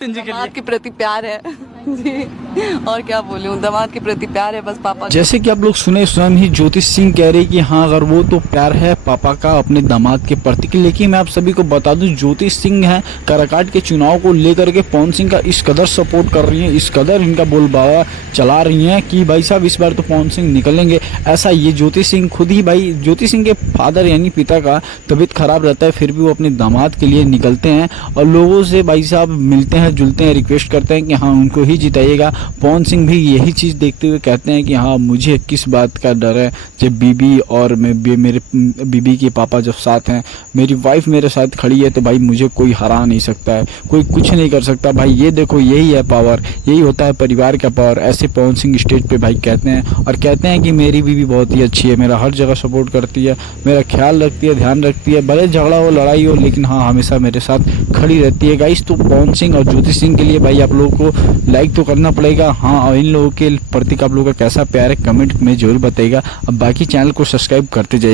दामाद के प्रति प्यार है जी। और क्या बोलूं, दामाद के प्रति प्यार है बस पापा। जैसे कि आप लोग सुने, स्वयं ही ज्योतिष सिंह कह रही कि हाँ, अगर वो तो प्यार है पापा का अपने दामाद के प्रति। लेकिन मैं आप सभी को बता दूं, ज्योतिष सिंह है काराकाट के चुनाव को लेकर के पवन सिंह का इस कदर सपोर्ट कर रही हैं, इस कदर इनका बोलबाला चला रही हैं कि भाई साहब इस बार तो पवन सिंह निकलेंगे। ऐसा ये ज्योतिष सिंह खुद ही, भाई ज्योतिष सिंह के फादर यानी पिता का तबीयत खराब रहता है, फिर भी वो अपने दामाद के लिए निकलते हैं और लोगों से भाई साहब मिलते हैं, जुलते हैं, रिक्वेस्ट करते हैं कि हाँ उनको ही जिताइएगा। पवन सिंह भी यही चीज़ देखते हुए कहते हैं कि हाँ, मुझे किस बात का डर है, जब बीबी और मेरे बीबी के पापा जब साथ हैं, मेरी वाइफ मेरे साथ खड़ी है, तो भाई मुझे कोई हरा नहीं सकता है, कोई कुछ नहीं कर सकता। भाई ये देखो, यही है पावर, यही होता है परिवार का पावर। ऐसे पवन सिंह स्टेज पे भाई कहते हैं और कहते हैं कि मेरी बीबी बहुत ही अच्छी है, मेरा हर जगह सपोर्ट करती है, मेरा ख्याल रखती है, ध्यान रखती है, भले झगड़ा हो लड़ाई हो, लेकिन हाँ हमेशा मेरे साथ खड़ी रहती है। गाइस, तो पवन सिंह और ज्योतिष सिंह के लिए भाई आप लोगों को लाइक तो करना पड़ेगा। हाँ, और इन लोगों के प्रति आप लोगों का कैसा प्यार है कमेंट में जरूर बताइएगा। अब बाकी चैनल को सब्सक्राइब करते जाइए।